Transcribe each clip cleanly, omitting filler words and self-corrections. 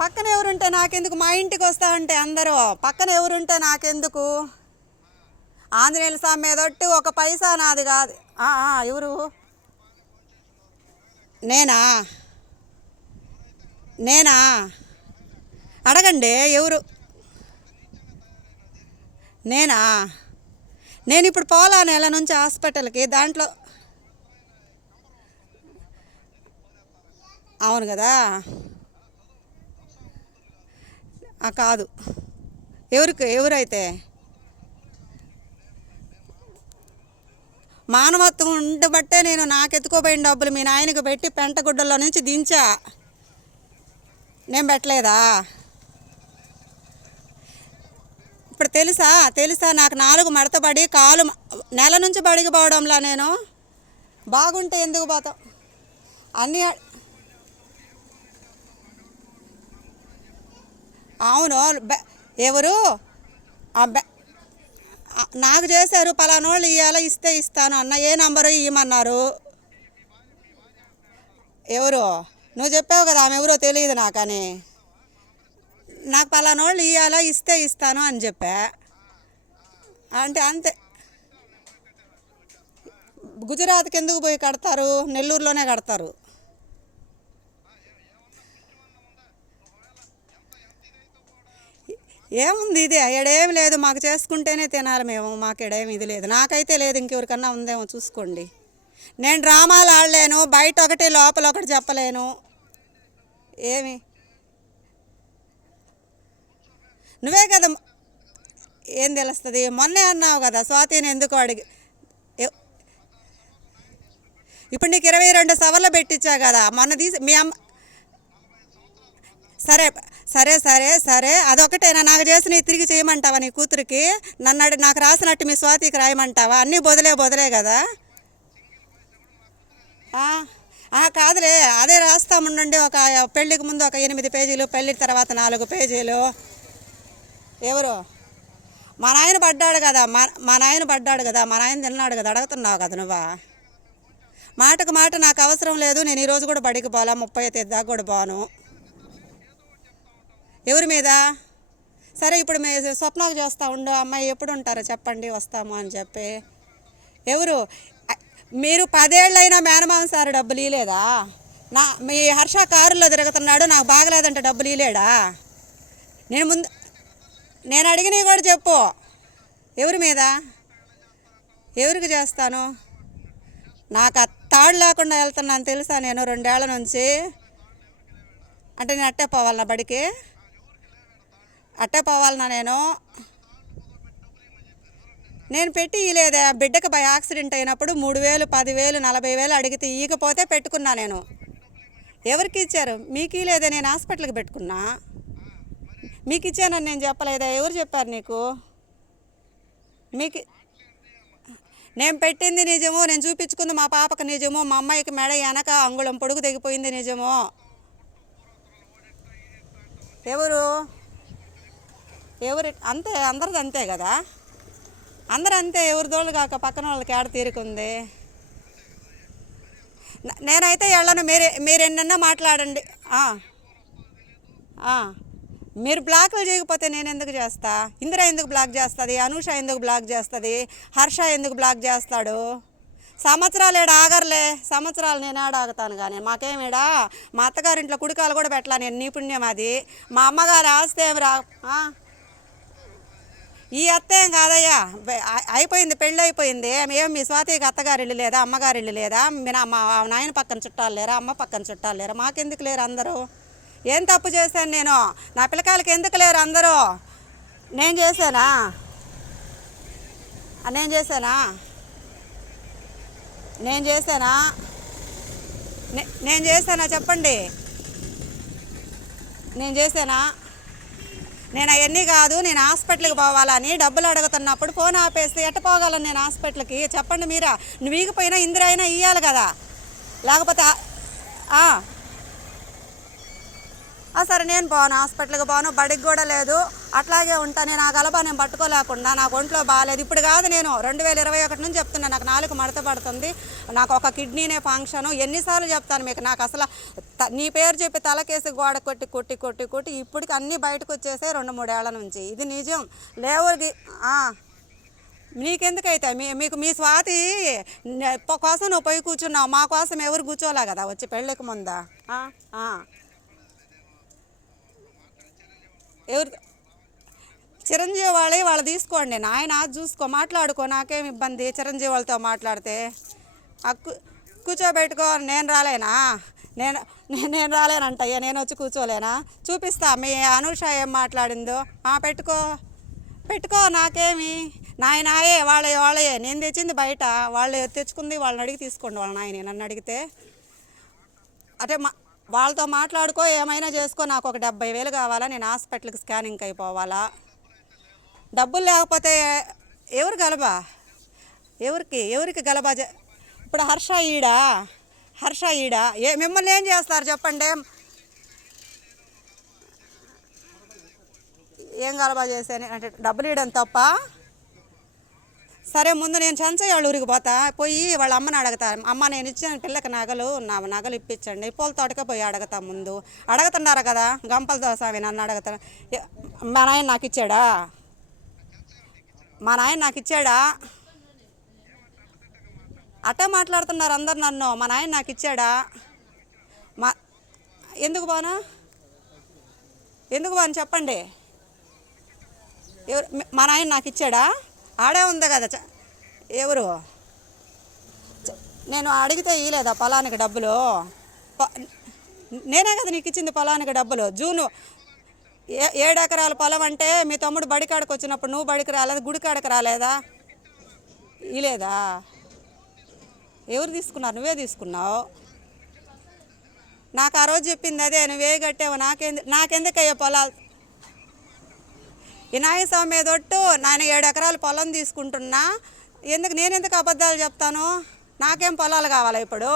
పక్కన ఎవరుంటే నాకెందుకు, మా ఇంటికి వస్తా ఉంటే అందరూ పక్కన ఎవరుంటే నాకెందుకు. ఆంజనేయుల స్వామి మీద ఒట్టి ఒక పైసా నాది కాదు. ఎవరు? నేనా నేనా అడగండి ఎవరు? నేనా నేను ఇప్పుడు పోలా నెల నుంచి హాస్పిటల్కి. దాంట్లో అవును కదా. కాదు. ఎవరైతే మానవత్వం ఉండబట్టే నేను నాకు ఎత్తుకోపోయిన డబ్బులు మీ నాయనకు పెట్టి పెంటగుడ్డల్లో నుంచి దించా. నేను పెట్టలేదా? ఇప్పుడు తెలుసా నాకు 4 మడతబడి కాలు నెల నుంచి బడికి పోవడంలా. నేను బాగుంటే ఎందుకు పోతాం అన్నీ. అవును. ఎవరు నాకు చేశారు, పలానోళ్ళు ఇవ్వాలా ఇస్తే ఇస్తాను అన్న. ఏ నంబరు ఇవ్వమన్నారు? ఎవరు? నువ్వు చెప్పావు కదా ఆమె ఎవరో తెలియదు నాకని. నాకు పలానోళ్ళు ఇవ్వాలా ఇస్తే ఇస్తాను అని చెప్పా. అంటే అంతే. గుజరాత్కి ఎందుకు పోయి కడతారు? నెల్లూరులోనే కడతారు. ఏముంది ఇది? ఎడేమి లేదు, మాకు చేసుకుంటేనే తినాలి మేము. మాకు ఎడేమి ఇది లేదు. నాకైతే లేదు, ఇంకెవరికన్నా ఉందేమో చూసుకోండి. నేను డ్రామాలు ఆడలేను, బయట ఒకటి లోపల ఒకటి చెప్పలేను. ఏమి? నువ్వే కదా. ఏం తెలుస్తుంది? మొన్నే అన్నావు కదా స్వాతిని ఎందుకు అడిగి. ఇప్పుడు నీకు 22 సవర్లు పెట్టించా కదా మొన్న తీసి మీ అమ్మ. సరే సరే సరే సరే అదొకటేనా నాకు చేసి నీ తిరిగి చేయమంటావా? నీ కూతురికి నాకు రాసినట్టు మీ స్వాతికి రాయమంటావా? అన్నీ బొదలే కదా. కాదులే, అదే రాస్తాముండండి. ఒక పెళ్ళికి ముందు ఒక 8 పేజీలు, పెళ్ళి తర్వాత 4 పేజీలు. ఎవరు? మా నాయన పడ్డాడు కదా. మా నాయన పడ్డాడు కదా, మా నాయన తిన్నాడు కదా. అడుగుతున్నావు కదా నువ్వా? మాటకు మాట నాకు అవసరం లేదు. నేను ఈరోజు కూడా బడికి పోలా, 30 దాకా కూడా పోను. ఎవరి మీద? సరే ఇప్పుడు స్వప్నకు చేస్తూ ఉండు. అమ్మాయి ఎప్పుడు ఉంటారో చెప్పండి వస్తాము అని చెప్పి. ఎవరు? మీరు 10 ఏళ్ళైనా మేనమామ సార్ డబ్బులు ఇవ్వలేదా? మీ హర్ష కారులో తిరుగుతున్నాడు, నాకు బాగలేదంటే డబ్బులు ఇవ్వలేడా? నేను అడిగినవి కూడా చెప్పు. ఎవరి మీద? ఎవరికి చేస్తాను? నాకు తాడు లేకుండా వెళ్తున్నాను తెలుసా నేను 2 ఏళ్ల నుంచి. అంటే నేను అట్టే పోవాలన్నా బడికి? అట్టే పోవాలన్నా నేను పెట్టి ఇలేదే. బిడ్డకు బై యాక్సిడెంట్ అయినప్పుడు 3,000, 10,000, 40,000 అడిగితే ఈకపోతే పెట్టుకున్నా నేను. ఎవరికి ఇచ్చారు? మీకు ఇలేదే. నేను హాస్పిటల్కి పెట్టుకున్నా. మీకు ఇచ్చానని నేను చెప్పలేదా? ఎవరు చెప్పారు నీకు? మీకు నేను పెట్టింది నిజము, నేను చూపించుకుంది మా పాపకు నిజము. మా అమ్మాయికి మెడ వెనక అంగుళం పొడుగు తెగిపోయింది నిజము. ఎవరు అంతే, అందరిది అంతే కదా. అందరూ అంతే, ఎవరి దోళ్ళు కాక పక్కన వాళ్ళకి ఏడ తీరుకుంది. నేనైతే వెళ్ళను. మీరు ఎన్నన్నా మాట్లాడండి. మీరు బ్లాక్లు చేయకపోతే నేను ఎందుకు చేస్తా? ఇందిర ఎందుకు బ్లాక్ చేస్తుంది? అనూష ఎందుకు బ్లాక్ చేస్తుంది? హర్ష ఎందుకు బ్లాక్ చేస్తాడు? సంవత్సరాలు ఏడా ఆగర్లే. సంవత్సరాలు నేను ఆగుతాను కానీ మాకేమేడా. మా అత్తగారింట్లో కుడికాలు కూడా పెట్టలా నేను. నీ పుణ్యం అది. మా అమ్మగారు ఆస్తి ఏమి ఈ అత్తేం కాదయ్యా, అయిపోయింది, పెళ్ళి అయిపోయింది. ఏం మీ స్వాతికి అత్తగారిల్లు లేదా, అమ్మగారిల్లు లేదా? మా నాయన పక్కన చుట్టాలు లేరా, అమ్మ పక్కన చుట్టాలు లేరా? మాకెందుకు లేరు అందరూ? ఏం తప్పు చేశాను నేను? నా పిల్లకాయలకి ఎందుకు లేరు అందరూ? నేను చేశానా? నేను చేశానా? చెప్పండి. నేను చేశానా? నేను అవన్నీ కాదు. నేను హాస్పిటల్కి పోవాలని డబ్బులు అడుగుతున్నప్పుడు ఫోన్ ఆపేస్తే ఎట్ట పోగలను నేను హాస్పిటల్కి? చెప్పండి మీరా. నువ్వు ఈగిపోయినా ఇందిర అయినా ఇవ్వాలి కదా. లేకపోతే సరే నేను పోను, హాస్పిటల్కి పోను, బడికి కూడా లేదు. అట్లాగే ఉంటా నేను. ఆ గలబా నేను పట్టుకోలేకుండా నాకు ఒంట్లో బాగాలేదు. ఇప్పుడు కాదు, నేను 2021 నుంచి చెప్తున్నా నాకు నాలుగు మడత పడుతుంది, నాకు ఒక కిడ్నీనే ఫంక్షను. ఎన్నిసార్లు చెప్తాను మీకు? నాకు అసలు నీ పేరు చెప్పి తలకేసి గోడ కొట్టి కొట్టి కొట్టి కొట్టి ఇప్పటికి అన్నీ బయటకు వచ్చేసే 2-3 ఏళ్ల నుంచి. ఇది నిజం. లేవుకి నీకెందుకైతే మీకు మీ స్వాతి కోసం నువ్వు పోయి కూర్చున్నావు, మా కోసం ఎవరు కూర్చోలే కదా వచ్చి పెళ్ళికి ముందా? ఎవరు చిరంజీవి వాళ్ళు తీసుకోండి, నాయన చూసుకో, మాట్లాడుకో, నాకేం ఇబ్బంది. చిరంజీవి వాళ్ళతో మాట్లాడితే కూర్చోబెట్టుకో. నేను రాలేనా? నేను రాలేనంటయ్యా, నేను వచ్చి కూర్చోలేనా? చూపిస్తా మీ అనూష ఏం మాట్లాడిందో. పెట్టుకో, నాకేమి. నాయనాయే వాళ్ళే నేను తెచ్చింది బయట, వాళ్ళు తెచ్చుకుంది, వాళ్ళని అడిగి తీసుకోండి. వాళ్ళ నాయనే నన్ను అడిగితే అంటే వాళ్ళతో మాట్లాడుకో, ఏమైనా చేసుకో. నాకు ఒక 70,000 కావాలా, నేను హాస్పిటల్కి స్కానింగ్కి అయిపోవాలా. డబ్బులు లేకపోతే ఎవరు గలబా? ఎవరికి గలబా? ఇప్పుడు హర్ష ఈడ మిమ్మల్ని ఏం చేస్తారు చెప్పండి? ఏం గలబా చేశాను అంటే డబ్బులు ఇవ్వడం తప్ప? సరే, ముందు నేను చెంచయ్య వాళ్ళ ఊరికి పోతా, పోయి వాళ్ళ అమ్మని అడుగుతా. అమ్మ, నేను ఇచ్చిన పిల్లకి నగలు ఇప్పించండి. పూల తోటకే పోయి అడుగుతా. ముందు అడుగుతున్నారు కదా గంపలతో స్వామి, నన్ను అడుగుతా. మా నాయన నాకు ఇచ్చాడా? అట్టే మాట్లాడుతున్నారు అందరు నన్ను. మా నాయన నాకు ఇచ్చాడా? ఎందుకు బాను చెప్పండి. మా నాయన నాకు ఇచ్చాడా? ఆడే ఉంది కదా. ఎవరు? నేను అడిగితే ఇవ్వలేదా పొలానికి డబ్బులు? నేనే కదా నీకు ఇచ్చింది పొలానికి డబ్బులు. జూను 7 ఎకరాల పొలం అంటే మీ తమ్ముడు బడికాడకు వచ్చినప్పుడు నువ్వు బడికి రాలేదు, గుడికాడకు రాలేదా? ఇలేదా? ఎవరు తీసుకున్నారు? నువ్వే తీసుకున్నావు. నాకు ఆ రోజు చెప్పింది అదే, నువ్వే కట్టావు. నాకెందుకయ్యా పొలాలు? వినాయక స్వామి మీద ఒట్టు, నేను 7 ఎకరాల పొలం తీసుకుంటున్నా. నేనెందుకు అబద్ధాలు చెప్తాను? నాకేం పొలాలు కావాలా ఇప్పుడు?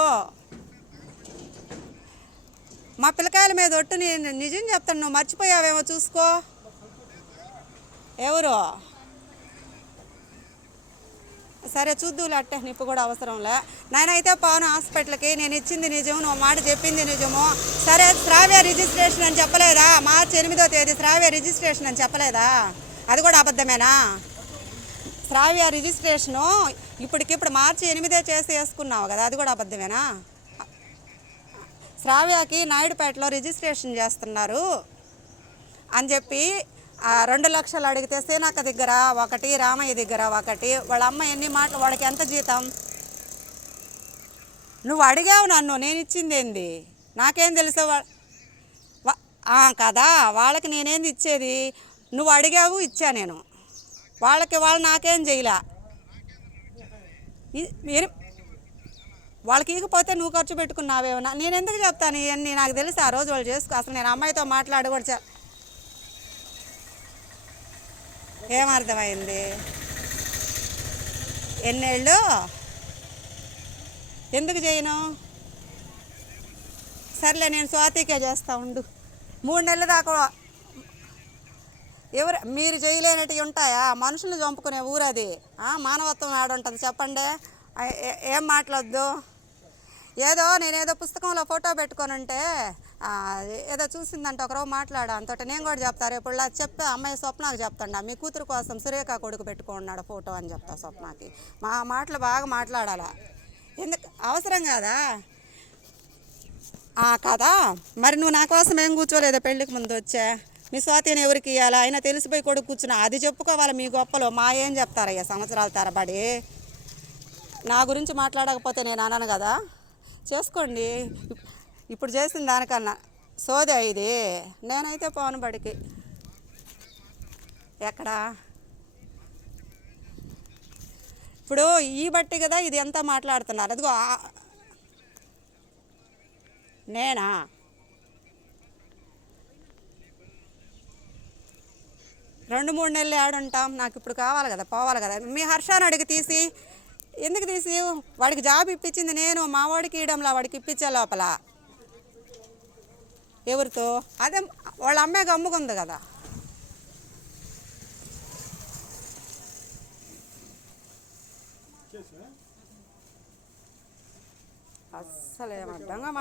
మా పిల్లకాయల మీద ఒట్టు, నేను నిజం చెప్తాను. నువ్వు మర్చిపోయావేమో చూసుకో. ఎవరు? సరే చూద్దులే, అట్టే నిప్పు కూడా అవసరంలే. నేనైతే పోను హాస్పిటల్కి. నేను ఇచ్చింది నిజం, నువ్వు మాట చెప్పింది నిజము. సరే, శ్రావ్య రిజిస్ట్రేషన్ అని చెప్పలేదా? మార్చి 8వ తేదీ శ్రావ్య రిజిస్ట్రేషన్ అని చెప్పలేదా? అది కూడా అబద్ధమేనా? శ్రావ్య రిజిస్ట్రేషను ఇప్పటికిప్పుడు మార్చి 8 చేసి వేసుకున్నావు కదా, అది కూడా అబద్ధమేనా? శ్రావ్యకి నాయుడుపేటలో రిజిస్ట్రేషన్ చేస్తున్నారు అని చెప్పి 2 లక్షలు అడిగితే సీనక్క దగ్గర ఒకటి, రామయ్య దగ్గర ఒకటి. వాళ్ళ అమ్మ ఎన్ని మాటలు, వాడికి ఎంత జీతం? నువ్వు అడిగావు నన్ను, నేను ఇచ్చింది ఏంది? నాకేం తెలుసు కదా. వాళ్ళకి నేనేంది ఇచ్చేది? నువ్వు అడిగావు, ఇచ్చా నేను. వాళ్ళు నాకేం చేయలే. వాళ్ళకి ఇకపోతే నువ్వు ఖర్చు పెట్టుకున్నావేమన్నా? నేను ఎందుకు చెప్తాను ఇవన్నీ? నాకు తెలుసు ఆ రోజు వాళ్ళు చేసుకో. అసలు నేను అమ్మాయితో మాట్లాడి కూడా ఏమర్థమైంది? ఎన్నేళ్ళు? ఎందుకు చేయను? సర్లే, నేను స్వాతికే చేస్తా ఉండు. 3 నెలల దాకా. మీరు చేయలేనవి ఉంటాయా? మనుషులు చంపుకునే ఊరది. మానవత్వం ఆడుంటుంది చెప్పండి. ఏం మాట్లాడద్దు. నేనేదో పుస్తకంలో ఫోటో పెట్టుకొని ఉంటే ఏదో చూసిందంటే ఒకరోజు మాట్లాడా అంతట. నేను కూడా చెప్తా రేపు చెప్పే అమ్మాయి స్వప్నకు చెప్తాడా, మీ కూతురు కోసం సురేఖ కొడుకు పెట్టుకున్నాడు ఫోటో అని చెప్తా స్వప్నకి. మా మాటలు బాగా మాట్లాడాలా? ఎందుకు అవసరం కాదా? కదా. మరి నువ్వు నా కోసం ఏం కూర్చోలేదా పెళ్ళికి ముందు వచ్చా? మీ స్వాతిని ఎవరికి ఇవ్వాలా? అయినా తెలిసిపోయి కొడుకు కూర్చున్నా, అది చెప్పుకోవాలి మీ గొప్పలో. మా ఏం చెప్తారయ్యా సంవత్సరాల తరబడి? నా గురించి మాట్లాడకపోతే నేను అనను కదా. చేసుకోండి. ఇప్పుడు చేసిన దానికన్నా సోదే ఇది. నేనైతే పోను బడికి. ఎక్కడా? ఇప్పుడు ఈ బట్టి కదా ఇది ఎంత మాట్లాడుతున్నారు. అదిగో నేనా? రెండు మూడు నెలలు ఆడుంటాం. నాకు ఇప్పుడు కావాలి కదా, పోవాలి కదా. మీ హర్షాన్ని అడిగి తీసి ఎందుకు తీసి? వాడికి జాబ్ ఇప్పించింది నేను. మా వాడికి ఇవ్వడంలా, వాడికి ఇప్పించే లోపల ఎవరితో? అదే వాళ్ళ అమ్మాయికి అమ్ముకుంది కదా. అసలు ఏం అర్థంగా